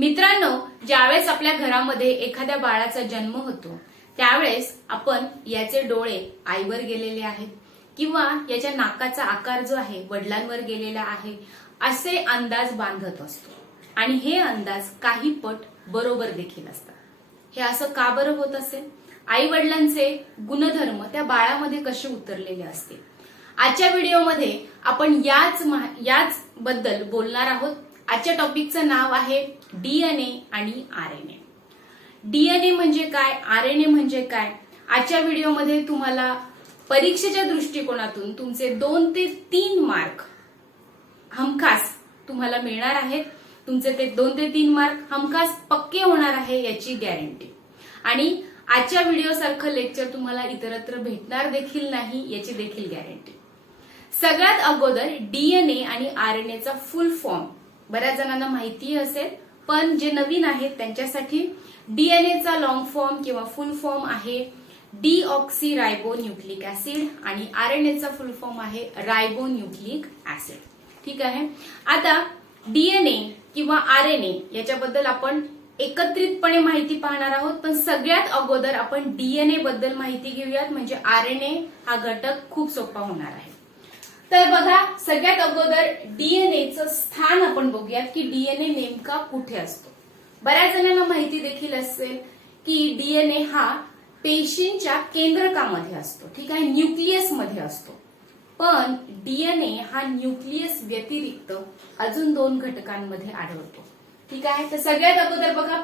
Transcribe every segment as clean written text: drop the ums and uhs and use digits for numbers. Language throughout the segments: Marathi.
मित्रांनो, ज्यावेळेस आपल्या घरामध्ये एखाद्या बाळाचा जन्म होतो त्यावेळेस आपण याचे डोळे आईवर गेलेले आहेत किंवा याच्या नाकाचा आकार जो आहे वडिलांवर गेलेला आहे असे अंदाज बांधत असतो आणि हे अंदाज काही पट बरोबर देखील असतात. हे असं का बरं होत असेल? आई वडिलांचे गुणधर्म त्या बाळामध्ये कसे उतरलेले असतील? आजच्या व्हिडिओमध्ये आपण याच बद्दल बोलणार आहोत. आजच्या टॉपिकचं नाव आहे डीएनए आणि आरएनए. डीएनए म्हणजे काय, आरएनए म्हणजे काय? आजच्या व्हिडिओमध्ये तुम्हाला परीक्षेच्या दृष्टिकोनातून तुमचे 2 ते 3 मार्क हमखास तुम्हाला मिळणार आहेत. तुमचे ते 2 ते 3 मार्क हमखास पक्के होणार आहे याची गॅरंटी. आणि आजच्या व्हिडिओ सारखं लेक्चर तुम्हाला इतरत्र भेटणार देखील नाही याची देखील गॅरंटी. सगळ्यात अगोदर डीएनए आणि आरएनएचा फुल फॉर्म बऱ्याच जणांना माहिती असेल, पण जे नवीन आहेत त्यांच्यासाठी डीएनएचा लॉंग फॉर्म किंवा फुल फॉर्म आहे डीऑक्सी न्यूक्लिक ऍसिड आणि आरएनएचा फुल फॉर्म आहे रायबोन्यूक्लिक ऍसिड. ठीक आहे. आता डीएनए किंवा आरएनए याच्याबद्दल आपण एकत्रितपणे माहिती पाहणार आहोत, पण सगळ्यात अगोदर आपण डीएनए बद्दल माहिती घेऊयात, म्हणजे आरएनए हा घटक खूप सोपा होणार आहे. तर बघा, सगळ्यात अगोदर डीएनएचं स्थान आपण बघूयात की डीएनए नेमका कुठे असतो. बऱ्याच जणांना माहिती देखील असेल की डीएनए हा पेशींच्या केंद्रकामध्ये असतो. ठीक आहे, न्यूक्लियस मध्ये असतो. पण डीएनए हा न्यूक्लियस व्यतिरिक्त अजून 2 घटकांमध्ये आढळतो. ठीक आहे. तर सगळ्यात अगोदर बघा,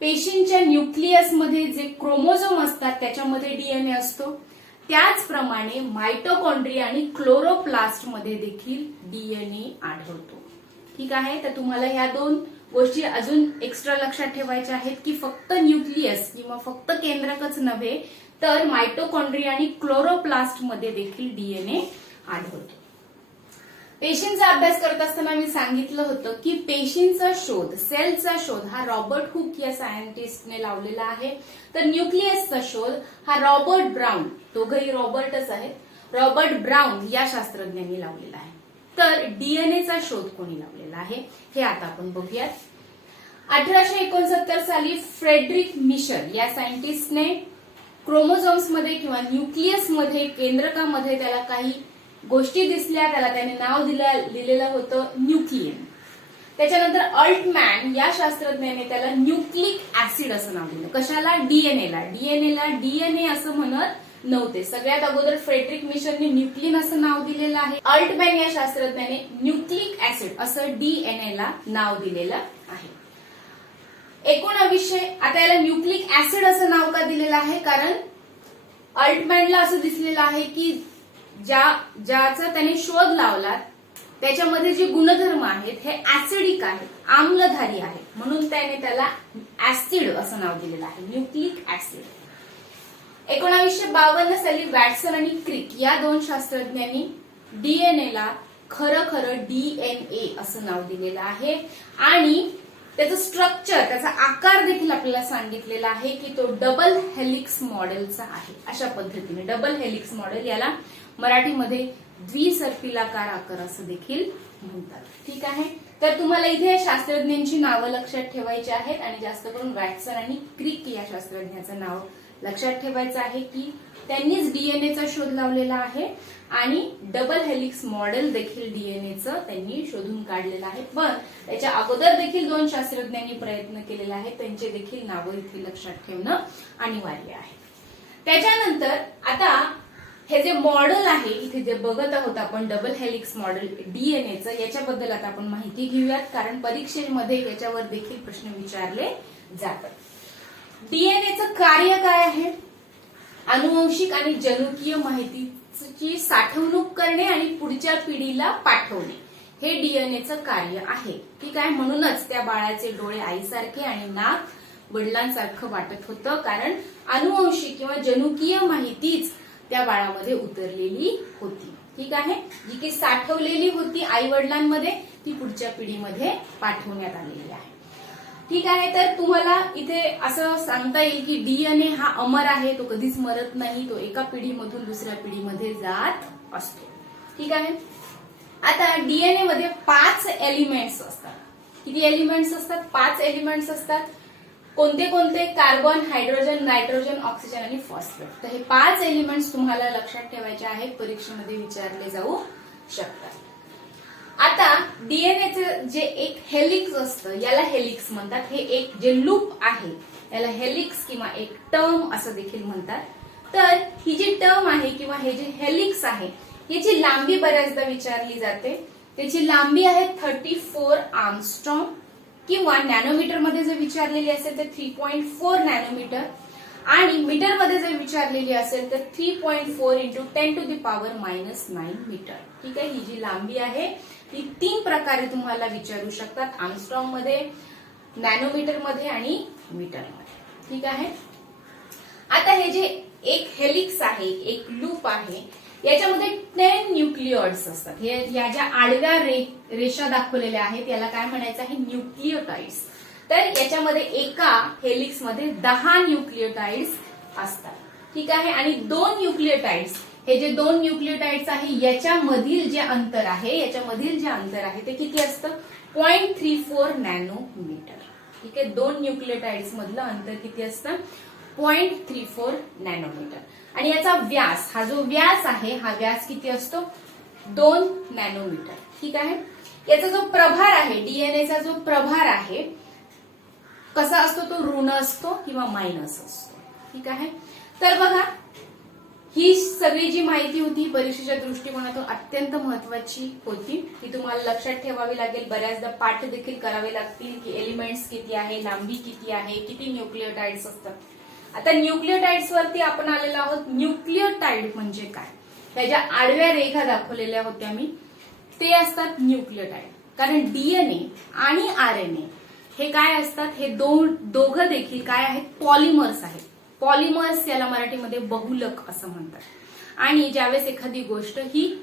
पेशींच्या न्यूक्लियसमध्ये जे क्रोमोझोम असतात त्याच्यामध्ये डीएनए असतो. त्याचप्रमाणे मायटोकॉन्ड्रिया आणि क्लोरोप्लास्ट मध्ये देखील डीएनए आढळतो. ठीक आहे. तर तुम्हाला ह्या 2 गोष्टी अजून एक्स्ट्रा लक्षात ठेवायच्या आहेत की फक्त न्यूक्लियस किंवा फक्त केंद्रकच नव्हे तर मायटोकॉन्ड्रिया आणि क्लोरोप्लास्ट मध्ये देखील डीएनए आढळतो. पेशींचा अभ्यास करत असताना मी सांगितलं होतं की पेशींचा शोध, सेलचा शोध हा रॉबर्ट हुक या सायंटिस्टने लावलेला आहे. तर न्यूक्लियसचा शोध हा रॉबर्ट ब्राउन, दोघंही रॉबर्टच आहेत, रॉबर्ट ब्राउन या शास्त्रज्ञांनी लावलेला आहे. तर डीएनएचा शोध कोणी लावलेला आहे हे आता आपण बघूयात. 1869 साली फ्रेडरिक मिशर या सायंटिस्टने क्रोमोझोम्स मध्ये किंवा न्यूक्लियस मध्ये, केंद्रकामध्ये त्याला काही गोष्टी दिसल्या, त्याने नाव दिलेलं होतं न्यूक्लियन. त्याच्यानंतर अल्टमॅन या शास्त्रज्ञाने त्याला न्यूक्लिक ऍसिड असं नाव दिलं. कशाला? डीएनएला. डीएनए असं म्हणत नव्हते. सगळ्यात अगोदर फ्रेडरिक मिशरने न्यूक्लियन असं नाव दिलेलं आहे. अल्टमॅन या शास्त्रज्ञाने न्यूक्लिक ऍसिड असं डीएनएला नाव दिलेलं आहे. 1900 आता याला न्यूक्लिक ऍसिड असं नाव का दिलेलं आहे? कारण अल्टमॅनला असं दिसलेलं आहे की ज्याचा त्याने शोध लावला त्याच्यामध्ये जे गुणधर्म आहेत हे ऍसिडिक आहेत, आम्लधारी आहेत, म्हणून त्याने त्याला ऍसिड असं नाव दिलेलं आहे, न्यूक्लिक ऍसिड. 1952 साली वॅटसन आणि क्रिक या 2 शास्त्रज्ञांनी डीएनएला खरं डीएनए असं नाव दिलेलं आहे आणि त्याचं स्ट्रक्चर, त्याचा आकार देखील आपल्याला सांगितलेला आहे की तो डबल हेलिक्स मॉडेलचा आहे. अशा पद्धतीने डबल हेलिक्स मॉडेल, याला मराठीमध्ये द्विसर्पिलाकार आकार असं देखील म्हणतात. ठीक आहे. तर तुम्हाला इथे शास्त्रज्ञांची नावं लक्षात ठेवायची आहेत आणि जास्त करून वॅटसन आणि क्रिक या शास्त्रज्ञाचं नाव लक्षात ठेवायचं आहे की त्यांनीच डीएनएचा शोध लावलेला आहे आणि डबल हेलिक्स मॉडेल देखील डीएनएचं त्यांनी शोधून काढलेलं आहे. पण त्याच्या अगोदर देखील 2 शास्त्रज्ञांनी प्रयत्न केलेला आहे, त्यांचे देखील नावं इथे लक्षात ठेवणं अनिवार्य आहे. त्याच्यानंतर आता हे जे मॉडेल आहे इथे जे बघत आहोत आपण, डबल हेलिक्स मॉडेल डीएनएचं, याच्याबद्दल आता आपण माहिती घेऊयात, कारण परीक्षेमध्ये याच्यावर देखील प्रश्न विचारले जातात. डीएनएचं कार्य काय आहे? अनुवंशिक आणि जनुकीय माहितीची साठवणूक करणे आणि पुढच्या पिढीला पाठवणे हे डीएनएचं कार्य आहे. ठीक आहे. म्हणूनच त्या बाळाचे डोळे आईसारखे आणि नाक वडिलांसारखं वाटत होतं, कारण अनुवंशिक किंवा जनुकीय माहितीच त्या बाळामध्ये उतरलेली होती. ठीक आहे. जी की साठवलेली होती आई वडिलांमध्ये, ती पुढच्या पिढीमध्ये पाठवण्यात आलेली आहे. ठीक आहे. तर तुम्हाला इथे असं सांगता येईल की डीएनए हा अमर आहे, तो कधीच मरत नाही, तो एका पिढीमधून दुसऱ्या पिढीमध्ये जात असतो. ठीक आहे. आता डीएनए मध्ये 5 एलिमेंट्स असतात. किती एलिमेंट्स असतात? 5 एलिमेंट्स असतात. कोणते कोणते? कार्बन, हायड्रोजन, नायट्रोजन, ऑक्सिजन आणि फॉस्फेट. तर हे 5 एलिमेंट्स तुम्हाला लक्षात ठेवायचे आहेत, परीक्षेमध्ये विचारले जाऊ शकतात. आता डीएनएचं जे एक हेलिक्स असतं, याला हेलिक्स म्हणतात. हे एक जे लूप आहे याला हेलिक्स किंवा एक टर्म असं देखील म्हणतात. तर ही जी टर्म आहे किंवा हे जे हेलिक्स आहे याची लांबी बऱ्याचदा विचारली जाते. त्याची लांबी आहे 34 आर्मस्ट्रॉंग किंवा नॅनोमीटर मध्ये जर विचारलेली असेल तर 3.4 नॅनोमीटर आणि मीटर मध्ये जर विचारलेली असेल तर 3.4 इंटू 10⁻⁹ मीटर. ठीक आहे. ही जी लांबी आहे ती 3 प्रकारे तुम्हाला विचारू शकतात, आर्मस्ट्रॉंग मध्ये, नॅनोमीटर मध्ये आणि मीटर मध्ये. ठीक आहे. आता हे जे एक हेलिक्स आहे, एक लूप आहे, याच्यामध्ये 10 न्यूक्लिओइड्स असतात. हे या ज्या आडव्या रेषा दाखवलेल्या आहेत याला काय म्हणायचं आहे? न्यूक्लिओटाइड्स. तर याच्यामध्ये एका हेलिक्स मध्ये 10 न्यूक्लिओटाइड्स असतात. ठीक आहे. आणि 2 न्यूक्लिओटाइड्स, हे जे 2 न्यूक्लिओटाइड्स आहे याच्यामधील जे अंतर आहे ते किती असतं? 0.34 नॅनोमीटर. ठीक आहे. 2 न्यूक्लिओटाइड्स मधलं अंतर किती असतं? 0.34 नॅनोमीटर. आणि याचा व्यास, हा जो व्यास आहे हा व्यास किती असतो? 2 नॅनोमीटर. ठीक आहे. याचा जो प्रभार आहे, डीएनएचा जो प्रभार आहे कसा असतो? तो ऋण असतो किंवा मायनस असतो. ठीक आहे. तर बघा, ही सगळी जी माहिती होती परीक्षेच्या दृष्टिकोनातून अत्यंत महत्वाची होती. ती तुम्हाला लक्षात ठेवावी लागेल. बऱ्याचदा पाठ देखील करावे लागतील की एलिमेंट्स किती आहे, लांबी किती आहे, किती न्यूक्लिओटाइड्स असतात. आता न्यूक्लिओटाइड्स वरती आपण आलेलो आहोत. न्यूक्लिओटाइड म्हणजे काय? त्याच्या आडव्या रेखा दाखवलेल्या होत्या मी, ते असतात न्यूक्लिओटाइड. कारण डीएनए आणि आरएनए हे काय असतात? हे दोघं देखील काय आहेत? पॉलिमर्स आहेत. पॉलिमर्स याला मराठीमध्ये बहुलक असं म्हणतात. आणि ज्यावेळेस एखादी गोष्ट ही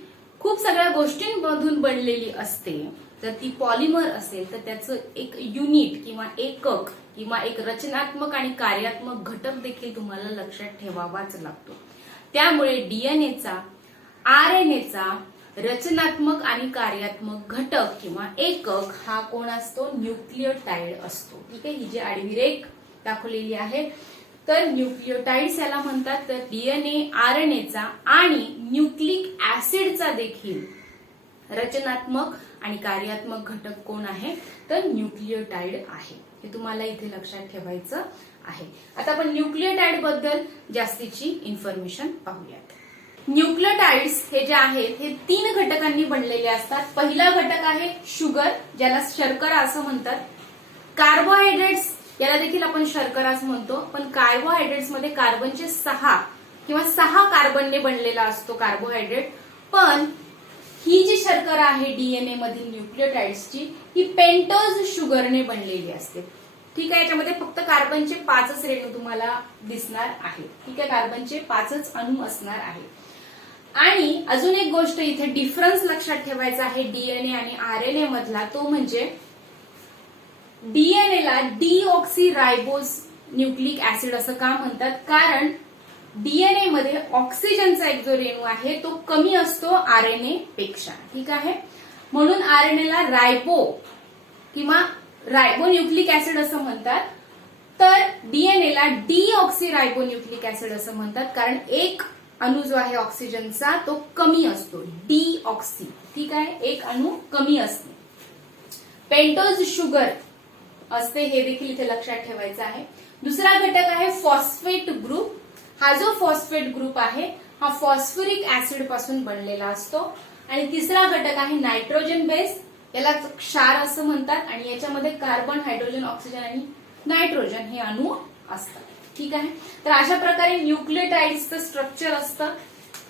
खूप सगळ्या गोष्टींमधून बनलेली असते तर ती पॉलिमर असेल तर त्याचं एक युनिट किंवा एकक किंवा एक रचनात्मक आणि कार्यात्मक घटक देखील तुम्हाला लक्षात ठेवावाच लागतो. त्यामुळे डीएनएचा, आरएनएचा रचनात्मक आणि कार्यात्मक घटक किंवा एकक हा कोण असतो? न्यूक्लिओटाइड असतो. ठीक आहे. ही जी आडवी रेख दाखवलेली आहे तर न्यूक्लिओटाइड्स याला म्हणतात. तर डीएनए, आरएनएचा आणि न्यूक्लिक ऍसिडचा देखील रचनात्मक आणि कार्यात्मक घटक कोण आहे? तर न्यूक्लिओटाइड आहे. हे तुम्हाला इथे लक्षात ठेवायचं आहे. आता आपण न्यूक्लिओटाइड बद्दल जास्तीची इन्फॉर्मेशन पाहूयात. न्यूक्लिओटाइड्स हे जे आहेत हे 3 घटकांनी बनलेले असतात. पहिला घटक आहे शुगर, ज्याला शर्करा असं म्हणतात. कार्बोहायड्रेट्स याला देखील आपण शर्कराच म्हणतो. पण कार्बोहायड्रेट्स मध्ये कार्बनचे 6 किंवा 6 कार्बनने बनलेला असतो कार्बोहायड्रेट. पण ही जी शर्करा आहे डीएनए मधील न्यूक्लिओटाइड्सची ही पेंटोज शुगरने बनलेली असते. ठीक आहे. याच्यामध्ये फक्त कार्बनचे 5च रेणू तुम्हाला दिसणार आहे. ठीक आहे. कार्बनचे 5च अणू असणार आहे. आणि अजून एक गोष्ट इथे डिफरन्स लक्षात ठेवायचा आहे डीएनए आणि आरएनए मधला, तो म्हणजे डीएनएला डीऑक्सीरायबोज न्यूक्लिक ऍसिड असं का म्हणतात? कारण डीएनए मध्ये ऑक्सिजनचा एक जो रेणू आहे तो कमी असतो आरएनए पेक्षा. ठीक आहे. म्हणून आरएनएला रायबो किंवा रायबोन्यूक्लिक ऍसिड असं म्हणतात. तर डीएनएला डीऑक्सीरायबो न्यूक्लिक ऍसिड असं म्हणतात कारण एक अणू जो आहे ऑक्सिजनचा तो कमी असतो, डीऑक्सी. ठीक आहे. एक अणू कमी असते. पेंटोज शुगर असते, हे देखील इथे लक्षात ठेवायचं आहे. दुसरा घटक आहे फॉस्फेट ग्रुप. हा जो फॉस्फेट ग्रुप आहे हा फॉस्फोरिक ऍसिड पासून बनलेला असतो. आणि तिसरा घटक आहे नायट्रोजन बेस, याला क्षार असं म्हणतात. आणि याच्यामध्ये कार्बन, हायड्रोजन, ऑक्सिजन आणि नायट्रोजन हे अणू असतात. ठीक आहे. तर अशा प्रकारे न्यूक्लिओटाइड्सचं स्ट्रक्चर असतं.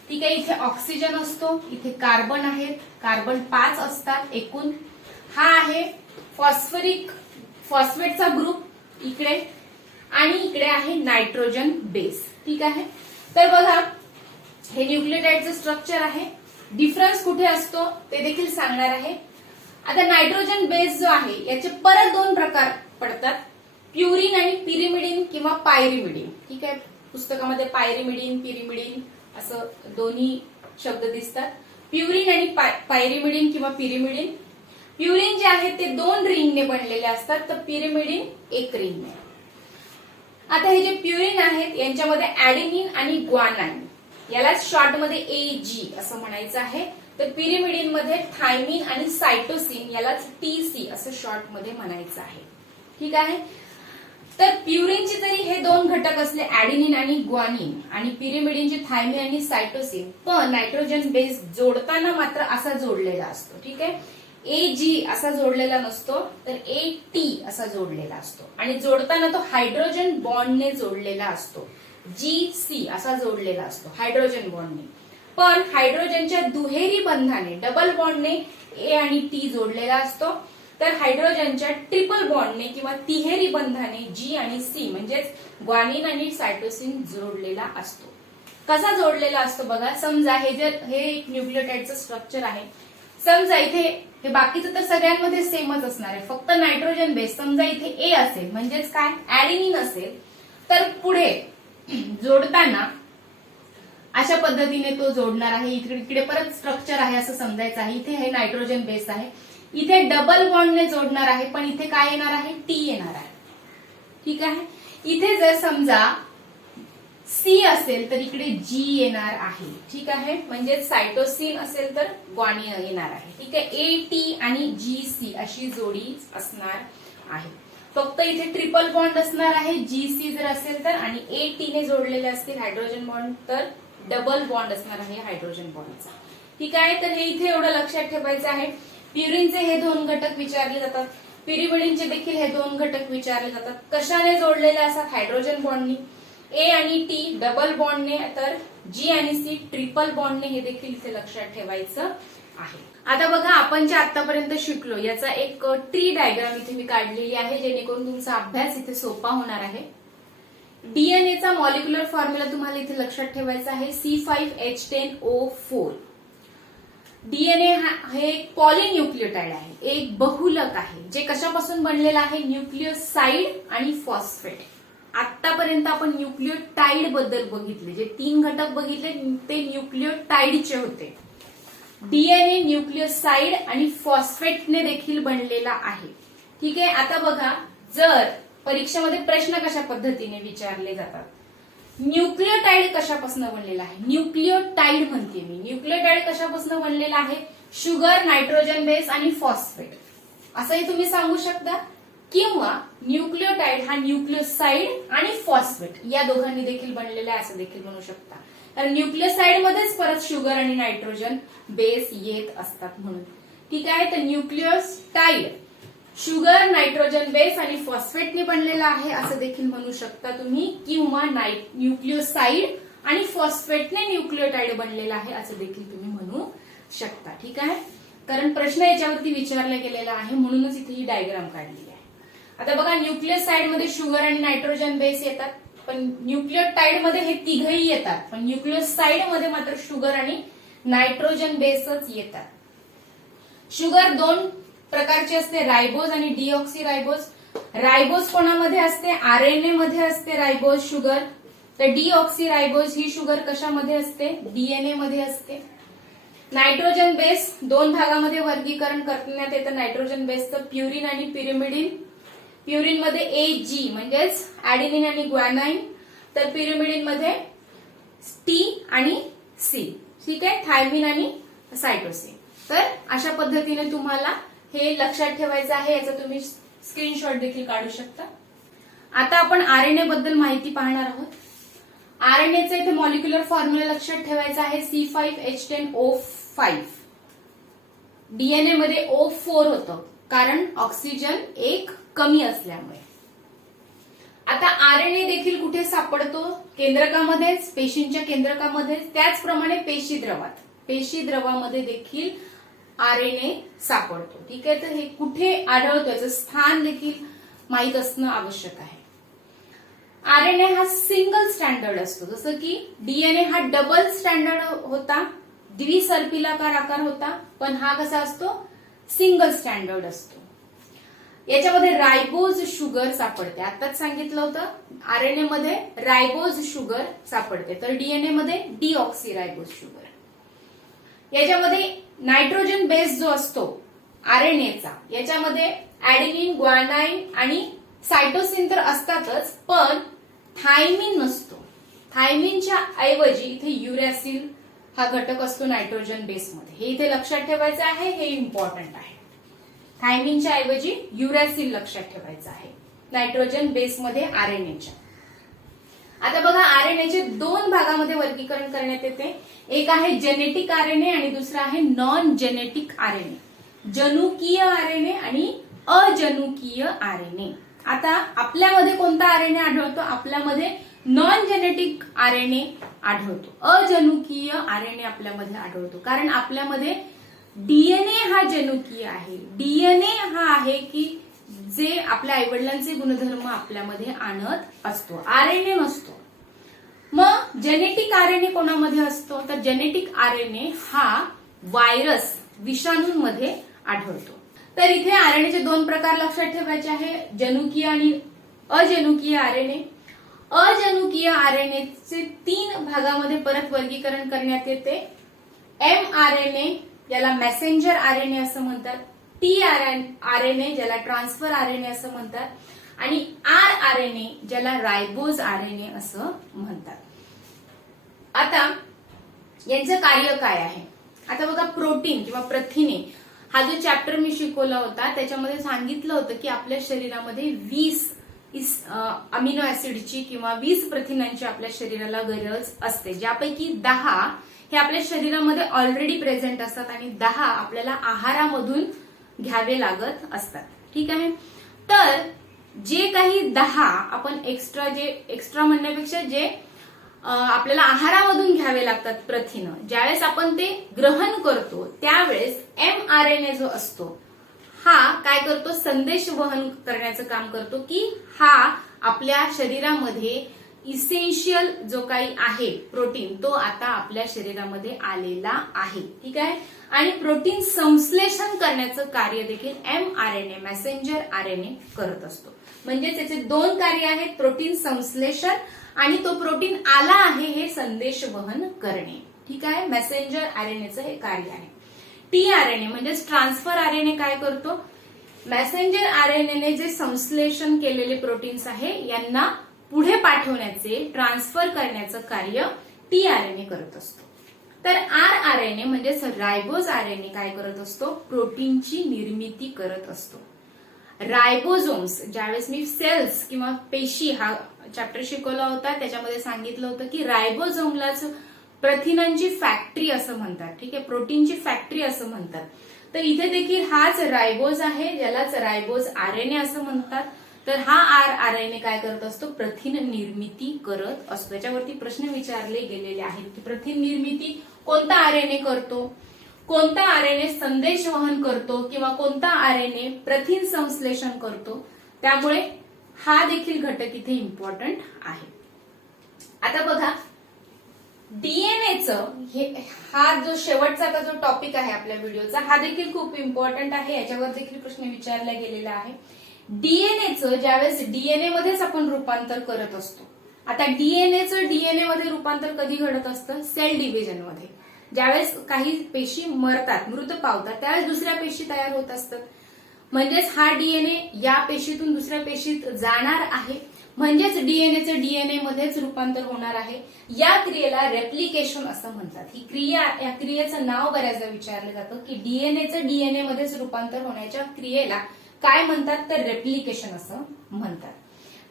ठीक आहे. इथे ऑक्सिजन असतो, इथे कार्बन आहेत, कार्बन 5 असतात एकूण. हा आहे फॉस्फेटचा ग्रुप इकडे आणि इकडे आहे नायट्रोजन बेस. ठीक आहे. तर बघा, हे न्यूक्लिओटाइडचं स्ट्रक्चर आहे. डिफरन्स कुठे असतो ते देखील सांगणार आहे. आता नायट्रोजन बेस जो आहे याचे परत 2 प्रकार पडतात, प्युरिन आणि पिरिमिडिन किंवा पायरिमिडिन. ठीक आहे. पुस्तकामध्ये पायरिमिडिन, पिरिमिडिन असं दोन्ही शब्द दिसतात. प्युरिन आणि पायरिमिडिन किंवा पिरिमिडिन. प्युरिन जे आहे ते 2 रिंगने बनलेले असतात, तर पिरिमिडिन 1 रिंगने. आता हे जे प्युरिन आहेत यांच्यामध्ये ऍडेनिन आणि ग्वानाइन, याला शॉर्ट मध्ये AG असं म्हणायचं आहे. तर पिरिमिडिन मध्ये थायमिन आणि सायटोसिन, यालाच TC असं शॉर्ट मध्ये म्हणायचं आहे. ठीक आहे. तर प्युरिनचे जरी हे 2 घटक असले ऍडेनिन आणि ग्वानिन, आणि पिरिमिडिनचे थायमिन आणि सायटोसिन, पण नायट्रोजन बेस जोडताना मात्र असा जोडलेला असतो. ठीक आहे. AG असा जोडलेला नसतो, तर AT असा जोडलेला असतो, आणि जोडताना तो हायड्रोजन बॉन्डने जोडलेला असतो. GC असा जोडलेला असतो हायड्रोजन बॉन्डने. पण हायड्रोजनच्या दुहेरी बंधाने, डबल बॉन्डने A आणि T जोडलेला असतो, तर हायड्रोजनच्या ट्रिपल बॉन्डने किंवा तिहेरी बंधाने G आणि C म्हणजेच ग्वानिन आणि सायटोसिन जोडलेला असतो. कसा जोडलेला असतो बघा. समजा हे एक न्यूक्लियोटाइडचं स्ट्रक्चर आहे. समजा इथे हे बाकीचं तर सगळ्यांमध्ये सेमच असणार आहे, फक्त नायट्रोजन बेस. समजा इथे A असेल म्हणजेच काय ऍडेनिन असेल, तर पुढे जोडताना अशा पद्धतीने तो जोडणार आहे. इकडे परत स्ट्रक्चर आहे असं समजायचं आहे. इथे हे नायट्रोजन बेस आहे, इथे डबल बॉन्डने जोडणार आहे, पण इथे काय येणार आहे T येणार आहे. ठीक आहे. इथे जर समजा C असेल तर इकडे G येणार आहे. ठीक आहे. म्हणजे सायटोसिन असेल तर ग्वानिन येणार आहे. ठीक आहे. AT आणि GC अशी जोडी असणार आहे. फक्त इथे ट्रिपल बॉन्ड असणार आहे GC जर असेल तर, आणि AT ने जोडलेले असतील हायड्रोजन बॉन्ड तर डबल बॉन्ड असणार आहे हायड्रोजन बॉन्डचा. ठीक आहे. तर हे इथे एवढं लक्षात ठेवायचं आहे. प्युरिनचे हे 2 घटक विचारले जातात, पिरिमिडिनचे देखील हे 2 घटक विचारले जातात. कशाने जोडलेले असतात? हायड्रोजन बॉन्डनी. A आणि T डबल बॉन्डने, तर G आणि C ट्रिपल बॉन्डने, हे देखील इथे लक्षात ठेवायचं आहे. आता बघा, आपण जे आतापर्यंत शिकलो याचा एक ट्री डायग्राम इथे मी काढलेली आहे, जेणेकरून तुमचा अभ्यास इथे सोपा होणार आहे. डीएनएचा मॉलिक्युलर फॉर्म्युला तुम्हाला इथे लक्षात ठेवायचा आहे C5H10O4. डीएनए हे एक पॉलिन्यूक्लियोटाइड आहे, एक बहुलक आहे, जे कशापासून बनलेलं आहे? न्यूक्लियोसाइड आणि फॉस्फेट. आतापर्यंत आपण न्यूक्लियोटाइड बद्दल बघितले, जे 3 घटक बघितले ते न्यूक्लियोटाइडचे होते. डीएनए न्यूक्लियोसाइड आणि फॉस्फेटने देखील बनलेला आहे. ठीक आहे. आता बघा, जर परीक्षेमध्ये प्रश्न कशा पद्धतीने विचारले जातात, न्यूक्लियोटाइड कशापासून बनलेला आहे? न्यूक्लियोटाइड म्हणते मी. न्यूक्लियोटाइड कशापासून बनलेला आहे? शुगर, नायट्रोजन बेस आणि फॉस्फेट असंही तुम्ही सांगू शकता, किंवा न्यूक्लियोटाइड हा न्यूक्लियोसाइड आणि फॉस्फेट या दोघांनी देखील बनलेला आहे असं देखील म्हणू शकता. कारण न्यूक्लियोसाइड मध्येच परत शुगर आणि नायट्रोजन बेस येत असतात म्हणून. ठीक आहे. तर न्यूक्लियोटाइड शुगर, नायट्रोजन बेस आणि फॉस्फेटने बनलेला आहे असं देखील म्हणू शकता तुम्ही, किंवा न्यूक्लियोसाइड आणि फॉस्फेटने न्यूक्लियोटाइड बनलेला आहे असं देखील तुम्ही म्हणू शकता. ठीक आहे. कारण प्रश्न याच्यावरती विचारला गेलेला आहे म्हणूनच इथे ही डायग्राम काढलेली आहे. आता बघा, न्यूक्लियोसाइड मध्ये शुगर आणि नायट्रोजन बेस येतात, पण न्यूक्लियोटाइड मध्ये हे तिघही येतात, पण न्यूक्लियोसाइड मध्ये मात्र शुगर आणि नायट्रोजन बेसच येतात. शुगर 2 प्रकारची असते, रायबोज आणि डिऑक्सिरायबोज. रायबोज कोणामध्ये असते? आरएनए मध्ये असते रायबोज शुगर. तर डिऑक्सिरायबोज ही शुगर कशामध्ये असते? डीएनए मध्ये असते. नायट्रोजन बेस 2 भागामध्ये वर्गीकरण करण्यात येतं नायट्रोजन बेसचं, प्युरिन आणि पिरिमिडिन. प्युरिन मध्ये AG म्हणजेच ऍडेनिन आणि ग्वानाइन, तर पिरिमिडिन मध्ये T आणि C. ठीक आहे. थायमिन आणि सायटोसिन. तर अशा पद्धतीने तुम्हाला हे लक्षात ठेवायचं आहे. याचा तुम्ही स्क्रीनशॉट देखील काढू शकता. आता आपण आरएनए बद्दल माहिती पाहणार आहोत. आरएनएचा इथे मॉलिक्युलर फॉर्म्युला लक्षात ठेवायचा आहे C5H10O5. डीएनए मध्ये O4 होतं, कारण ऑक्सिजन एक कमी असल्यामुळे. आता आरएनए देखील कुठे सापडतो? केंद्रकामध्येच, पेशींच्या केंद्रकामध्येच. त्याचप्रमाणे पेशी द्रवामध्ये देखील आरएनए सापडतो. ठीक आहे. तर हे कुठे आढळतो याचं स्थान देखील माहीत असणं आवश्यक आहे. आरएनए हा सिंगल स्टँडर्ड असतो, जसं की डीएनए हा डबल स्टँडर्ड होता, द्विसर्पिलाकार आकार होता, पण हा कसा असतो? सिंगल स्टँडर्ड असतो. याच्यामध्ये रायबोज शुगर सापडते. आताच सांगितलं होतं, आरएनए मध्ये रायबोज शुगर सापडते, तर डीएनए मध्ये डिऑक्सिरायबोज शुगर. याच्यामध्ये नायट्रोजन बेस जो असतो आरएनएचा याच्यामध्ये ऍडेनिन, ग्वानाइन आणि सायटोसिन तर असतातच, पण थायमिन नसतो. थायमिनच्या ऐवजी इथे युरॅसिल हा घटक असतो नायट्रोजन बेसमध्ये. हे इथे लक्षात ठेवायचं आहे, हे इम्पॉर्टंट आहे. थायमिनच्या ऐवजी युरॅसिल लक्षात ठेवायचं आहे नायट्रोजन बेसमध्ये आरएनएच्या. आता बघा, आरएनएचे दोन भागामध्ये वर्गीकरण करण्यात येते. एक आहे जेनेटिक आरएनए आणि दुसरा आहे नॉन जेनेटिक आरएनए. जनुकीय आरएनए आणि अजनुकीय आरएनए. आता आपल्यामध्ये कोणता आरएनए आढळतो? आपल्यामध्ये नॉन जेनेटिक आरएनए आढळतो, अजनुकीय आरएनए आपल्यामध्ये आढळतो. कारण आपल्यामध्ये डीएनए हा जनुकीय आहे. डीएनए हा आहे की जे आपल्या आईवडिलांचे गुणधर्म आपल्यामध्ये आणत असतो, आरएनए नसतो. मग जेनेटिक आरएनए कोणामध्ये असतो? तर जेनेटिक आरएनए हा व्हायरस, विषाणूंमध्ये आढळतो. तर इथे आरएनएचे दोन प्रकार लक्षात ठेवायचे आहे, जनुकीय आणि अजनुकीय आरएनए. अजनुकीय आरएनएचे 3 भागामध्ये परत वर्गीकरण करण्यात येते. एमआरएनए याला मेसेंजर आरएनए असं म्हणतात, टीआरएनए ज्याला ट्रान्सफर आरएनए असं म्हणतात आणि आरआरएनए ज्याला रायबोज आरएनए असं म्हणतात. आता यांचं कार्य काय आहे? आता बघा, प्रोटीन किंवा प्रथिने हा जो चॅप्टर मी शिकवला होता त्याच्यामध्ये सांगितलं होतं की आपल्या शरीरामध्ये 20 अमिनो ऍसिडची किंवा 20 प्रथिनांची आपल्या शरीराला गरज असते, ज्यापैकी 10 हे आपल्या शरीरामध्ये ऑलरेडी प्रेझेंट असतात आणि 10 आपल्याला आहारामधून घ्यावे लागत असतात. ठीक आहे. तर जे काही 10 आपण एक्स्ट्रा म्हणण्यापेक्षा जे आपल्याला आहारामधून घ्यावे लागतात प्रथिनं, ज्यावेळेस आपण ते ग्रहण करतो त्यावेळेस एमआरएनए जो असतो हा काय करतो? संदेश वहन करण्याचं काम करतो की हा आपल्या शरीरामध्ये इसेन्शियल जो काही आहे प्रोटीन, तो आता आपल्या शरीरामध्ये आलेला आहे. ठीक आहे. आणि प्रोटीन संश्लेषण करण्याचं कार्य देखील एमआरएनए, मेसेंजर आरएनए करत असतो. म्हणजे त्याचे 2 कार्य आहेत, प्रोटीन संश्लेषण आणि तो प्रोटीन आला आहे हे संदेश वहन करणे. ठीक आहे. मेसेंजर आरएनएचं हे कार्य आहे. टीआरएनए म्हणजेच ट्रान्सफर आरएनए काय करतो? मेसेंजर आरएनएने जे संश्लेषण केलेले प्रोटीन्स आहे यांना पुढे पाठवण्याचे, ट्रान्सफर करण्याचं कार्य टीआरएनए करत असतो. तर आरआरएनए म्हणजेच रायबोज आरएनए काय करत असतो? प्रोटीनची निर्मिती करत असतो. रायबोझोम्स, ज्यावेळेस मी सेल्स किंवा पेशी हा चॅप्टर शिकवला होता त्याच्यामध्ये सांगितलं होतं की रायबोझोमलाच प्रथिनांची फॅक्टरी असं म्हणतात. ठीक आहे. प्रोटीनची फॅक्टरी असं म्हणतात. तर इथे देखील हाच रायबोज आहे, ज्यालाच रायबोज आरएनए असं म्हणतात. तर हा आरआरएनए काय करत असतो? प्रथिन निर्मिती करत असतो. याच्यावरती प्रश्न विचारले गेलेले आहेत की प्रथिन निर्मिती कोणता आरएनए करतो, कोणता आरएनए संदेश वहन करतो किंवा कोणता आरएनए प्रथिन संश्लेषण करतो. त्यामुळे हा देखील घटक इथे इम्पॉर्टंट आहे. आता बघा, डीएनएचं हा जो शेवटचा आता जो टॉपिक आहे आपल्या व्हिडिओचा, हा देखील खूप इम्पॉर्टंट आहे. याच्यावर देखील प्रश्न विचारला गेलेला आहे. डीएनएचं ज्यावेळेस डीएनए मध्येच आपण रूपांतर करत असतो. आता डीएनएचं डीएनए मध्ये रूपांतर कधी घडत असतं? सेल डिव्हिजन मध्ये. ज्यावेळेस काही पेशी मरतात, मृत पावतात, त्यावेळेस दुसऱ्या पेशी तयार होत असतात. म्हणजेच हा डीएनए या पेशीतून दुसऱ्या पेशीत जाणार आहे, म्हणजेच डीएनएचं डीएनए मध्येच रूपांतर होणार आहे. या क्रियेला रेप्लिकेशन असं म्हणतात. ही क्रिया, या क्रियेचं नाव बऱ्याचदा विचारलं जातं की डीएनएचं डीएनए मध्येच रूपांतर होण्याच्या क्रियेला काय म्हणतात? तर रेप्लिकेशन असं म्हणतात.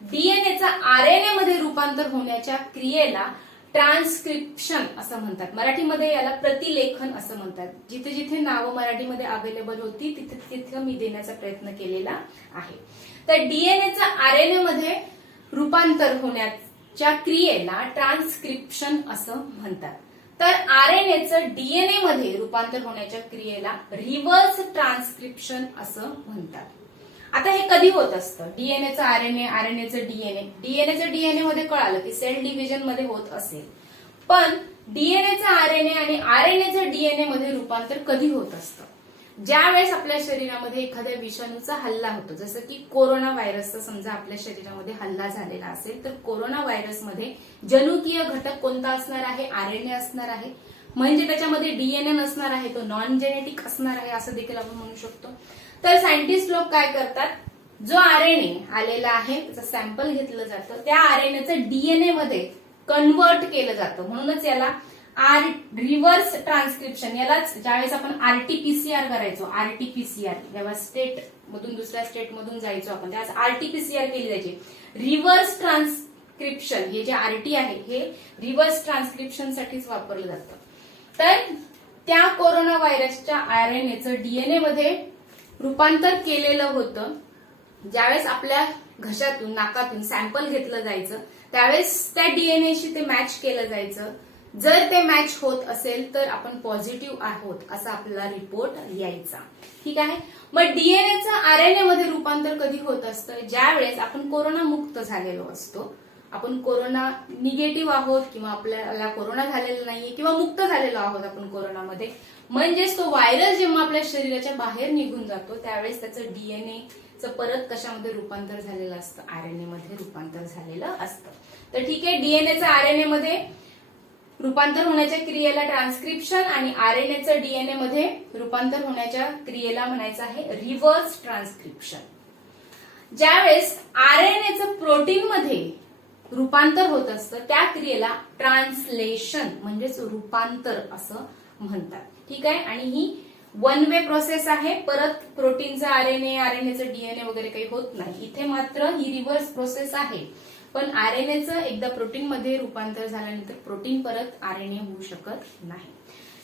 डीएनएचं आरएनए मध्ये रूपांतर होण्याच्या क्रियेला ट्रान्सक्रिप्शन असं म्हणतात. मराठीमध्ये याला प्रतिलेखन असं म्हणतात. जिथे जिथे नावं मराठीमध्ये अवेलेबल होती तिथे तिथे मी देण्याचा प्रयत्न केलेला आहे. तर डीएनएचं आरएनए मध्ये रूपांतर होण्याच्या क्रियेला ट्रान्सक्रिप्शन असं म्हणतात. तर आरएनएचं डीएनए मध्ये रूपांतर होण्याच्या क्रियेला रिव्हर्स ट्रान्सक्रिप्शन असं म्हणतात. आता हे कधी होत असतं? डीएनएचं आरएनए, आरएनएचं डीएनए. डीएनएचं डीएनए मध्ये कळालं की सेल डिव्हिजन मध्ये होत असेल, पण डीएनएचं आरएनए आणि आरएनएचं डीएनए मध्ये रूपांतर कधी होत असतं? ज्यावेळेस आपल्या शरीरामध्ये एखाद्या विषाणूचा हल्ला होतो, जसं की कोरोना व्हायरसचा समजा आपल्या शरीरामध्ये हल्ला झालेला असेल, तर कोरोना व्हायरसमध्ये जनुकीय घटक कोणता असणार आहे? आरएनए असणार आहे. म्हणजे त्याच्यामध्ये डीएनए नसणार आहे, तो नॉन जेनेटिक असणार आहे असं देखील आपण म्हणू शकतो. तर सायंटिस्ट लोक काय करतात, जो आरएनए आलेला आहे त्याचं सॅम्पल घेतलं जातं, त्या आरएनएचं डीएनए मध्ये कन्वर्ट केलं जातं. म्हणूनच याला रिव्हर्स ट्रान्सक्रिप्शन, यालाच ज्यावेळेस आपण आरटीपीसीआर करायचो, आरटीपीसीआर जेव्हा स्टेट मधून दुसऱ्या स्टेट मधून जायचो आपण, त्यावेळेस आरटीपीसीआर केली जायची. रिव्हर्स ट्रान्सक्रिप्शन हे जे आरटी आहे हे रिव्हर्स ट्रान्सक्रिप्शन साठीच वापरलं जातं. तर त्या कोरोना व्हायरसच्या आरएनएचं डीएनए मध्ये रूपांतर केलेलं होतं. ज्यावेळेस आपल्या घशातून नाकातून सॅम्पल घेतलं जायचं त्यावेळेस त्या डीएनएशी ते मॅच केलं जायचं. जर ते मॅच होत असेल तर आपण पॉझिटिव्ह आहोत असा आपल्याला रिपोर्ट यायचा. ठीक आहे. मग डीएनएचं आरएनए मध्ये रूपांतर कधी होत असतं, ज्यावेळेस आपण कोरोना मुक्त झालेलो असतो, आपण कोरोना निगेटिव्ह आहोत किंवा आपल्याला कोरोना झालेला नाहीये किंवा मुक्त झालेलो आहोत आपण कोरोनामध्ये, म्हणजेच तो व्हायरस जेव्हा आपल्या शरीराच्या बाहेर निघून जातो त्यावेळेस त्याचं डीएनएचं परत कशामध्ये रूपांतर झालेलं असतं, आरएनए मध्ये रूपांतर झालेलं असतं. तर ठीक आहे, डीएनएचं आरएनए मध्ये रूपांतर होण्याच्या क्रियेला ट्रान्सक्रिप्शन आणि आरएनएचं डीएनए मध्ये रूपांतर होण्याच्या क्रियेला म्हणायचं आहे रिव्हर्स ट्रान्सक्रिप्शन. ज्यावेळेस आरएनएचं प्रोटीन मध्ये रूपांतर होत असतं त्या क्रियेला ट्रान्सलेशन म्हणजेच रूपांतर असं म्हणतात. ठीक आहे. आणि ही वन वे प्रोसेस आहे. परत प्रोटीनचं आरएनए, आरएनएचं डीएनए वगैरे काही होत नाही. इथे मात्र ही रिव्हर्स प्रोसेस आहे. पण आरएनएचं एकदा प्रोटीन मध्ये रूपांतर झाल्यानंतर प्रोटीन परत आरएनए होऊ शकत नाही.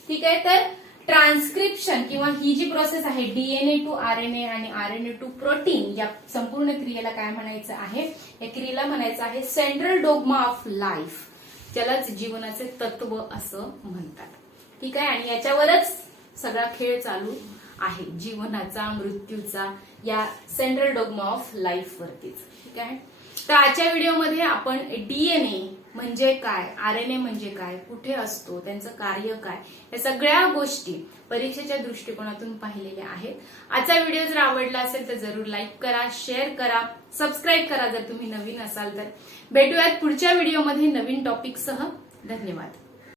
ठीक आहे. तर ट्रान्सक्रिप्शन किंवा ही जी प्रोसेस आहे डीएनए टू आरएनए आणि आरएनए टू प्रोटीन, या संपूर्ण क्रियेला काय म्हणायचं आहे, या क्रियेला म्हणायचं आहे सेंट्रल डोग्मा ऑफ लाईफ, ज्यालाच जीवनाचे तत्व असं म्हणतात. ठीक आहे. आणि याच्यावरच सगळा खेळ चालू आहे, जीवनाचा, मृत्यूचा, या सेंट्रल डोग्मा ऑफ लाईफ वरतीच. ठीक आहे. तर आजच्या व्हिडिओमध्ये आपण डीएनए म्हणजे काय, आरएनए म्हणजे काय, कुठे असतो, त्यांचं कार्य काय, या सगळ्या गोष्टी परीक्षेच्या दृष्टिकोनातून पाहिलेल्या आहेत. आजचा व्हिडिओ जर आवडला असेल तर जरूर लाईक करा, शेअर करा, सबस्क्राईब करा जर तुम्ही नवीन असाल तर. भेटूयात पुढच्या व्हिडिओमध्ये नवीन टॉपिकसह. धन्यवाद.